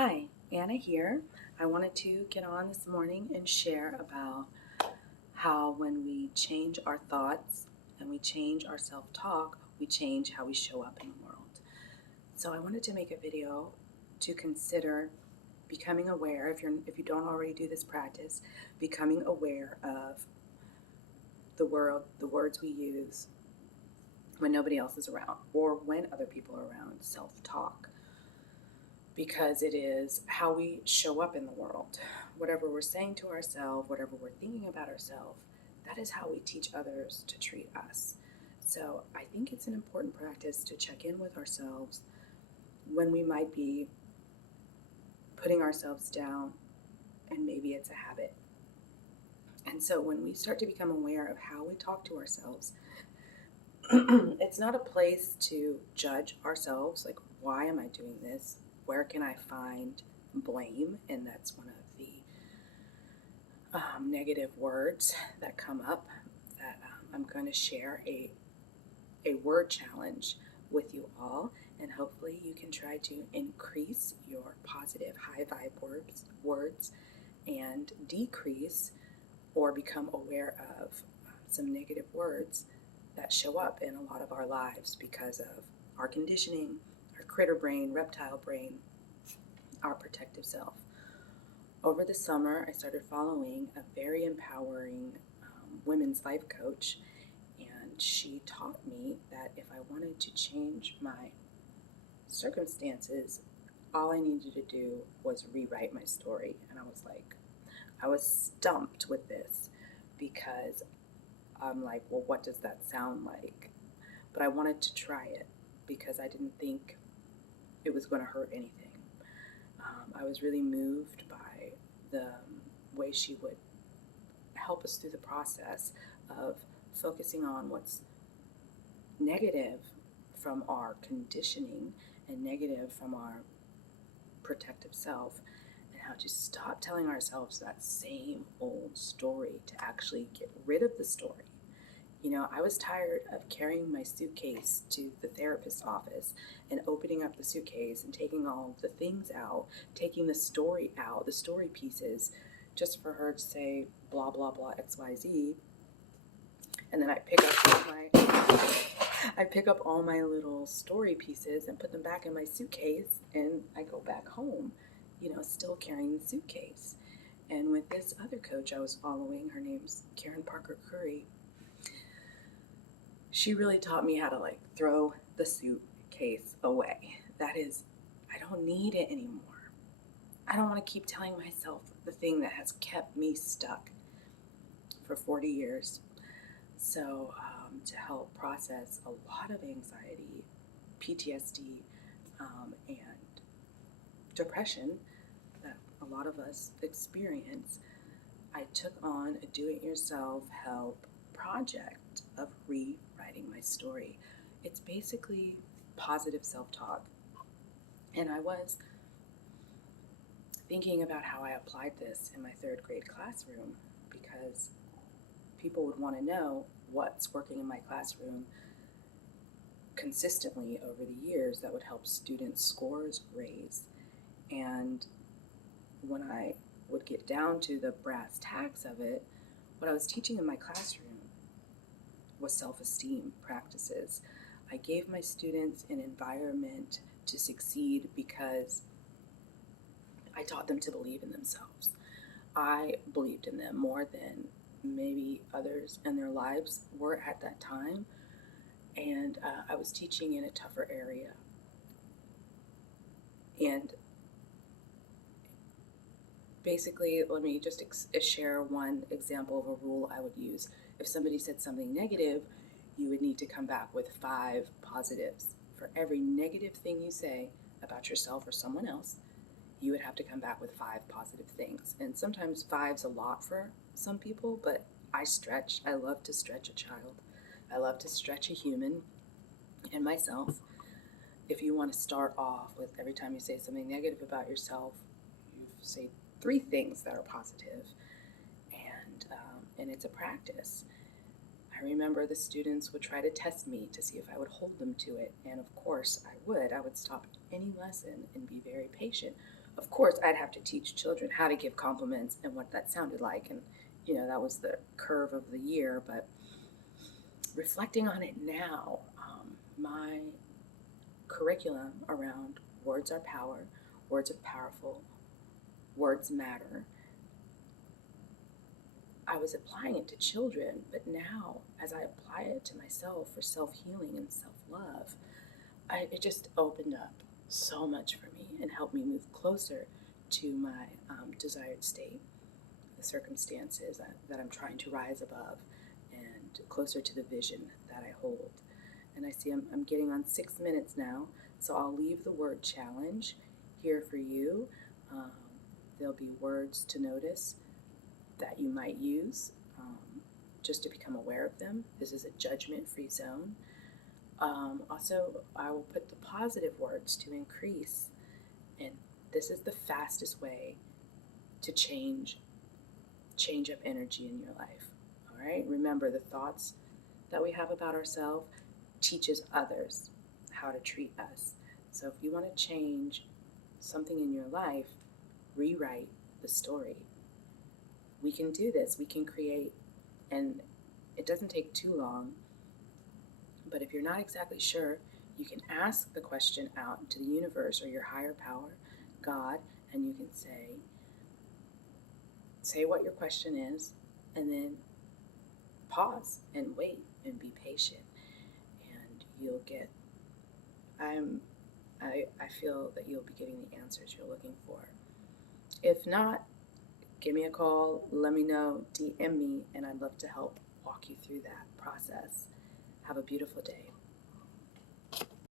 Hi, Anna here. I wanted to get on this morning and share about how when we change our thoughts and we change our self-talk, we change how we show up in the world. So I wanted to make a video to consider becoming aware, if you don't already do this practice, becoming aware of the words we use when nobody else is around or when other people are around, self-talk. Because it is how we show up in the world. Whatever we're saying to ourselves, whatever we're thinking about ourselves, that is how we teach others to treat us. So I think it's an important practice to check in with ourselves when we might be putting ourselves down, and maybe it's a habit. And so when we start to become aware of how we talk to ourselves, it's not a place to judge ourselves, like, why am I doing this? Where can I find blame? And that's one of the negative words that come up that I'm going to share a word challenge with you all. And hopefully you can try to increase your positive high vibe words and decrease or become aware of some negative words that show up in a lot of our lives because of our conditioning, our critter brain, reptile brain, our protective self. Over the summer, I started following a very empowering women's life coach, and she taught me that if I wanted to change my circumstances, all I needed to do was rewrite my story. And I was stumped with this because I'm like, well, what does that sound like? But I wanted to try it because I didn't think it was going to hurt anything. I was really moved by the way she would help us through the process of focusing on what's negative from our conditioning and negative from our protective self, and how to stop telling ourselves that same old story to actually get rid of the story. You know, I was tired of carrying my suitcase to the therapist's office and opening up the suitcase and taking all the things out, taking the story out, the story pieces, just for her to say blah, blah, blah, XYZ. And then I pick up all my little story pieces and put them back in my suitcase, and I go back home, still carrying the suitcase. And with this other coach I was following, her name's Karen Parker Curry, she really taught me how to throw the suitcase away. That is, I don't need it anymore. I don't want to keep telling myself the thing that has kept me stuck for 40 years. So to help process a lot of anxiety, PTSD, and depression that a lot of us experience, I took on a do-it-yourself help project of rewriting my story. It's basically positive self-talk. And I was thinking about how I applied this in my third grade classroom, because people would want to know what's working in my classroom consistently over the years that would help students' scores raise. And when I would get down to the brass tacks of it, what I was teaching in my classroom was self-esteem practices. I gave my students an environment to succeed because I taught them to believe in themselves. I believed in them more than maybe others in their lives were at that time, and I was teaching in a tougher area. And basically, let me just share one example of a rule I would use. If somebody said something negative, you would need to come back with 5 positives. For every negative thing you say about yourself or someone else, you would have to come back with 5 positive things. And sometimes 5's a lot for some people, but I stretch. I love to stretch a child. I love to stretch a human and myself. If you want to start off with every time you say something negative about yourself, you say 3 things that are positive, and it's a practice. I remember the students would try to test me to see if I would hold them to it, and of course I would. I would stop any lesson and be very patient. Of course, I'd have to teach children how to give compliments and what that sounded like. And, that was the curve of the year. But reflecting on it now, my curriculum around words are power, words are powerful, words matter, I was applying it to children, but now as I apply it to myself for self-healing and self-love, it just opened up so much for me and helped me move closer to my desired state, the circumstances that I'm trying to rise above, and closer to the vision that I hold. And I see I'm getting on 6 minutes now, so I'll leave the word challenge here for you. Um, there'll be words to notice that you might use just to become aware of them. This is a judgment-free zone. Also, I will put the positive words to increase, and this is the fastest way to change up energy in your life. All right, remember the thoughts that we have about ourselves teaches others how to treat us. So if you want to change something in your life, rewrite the story. We can do this. We can create, and it doesn't take too long. But if you're not exactly sure, you can ask the question out to the universe or your higher power, God, and you can say what your question is, and then pause and wait and be patient, and you'll get. I feel that you'll be getting the answers you're looking for. If not, give me a call, let me know, DM me, and I'd love to help walk you through that process. Have a beautiful day.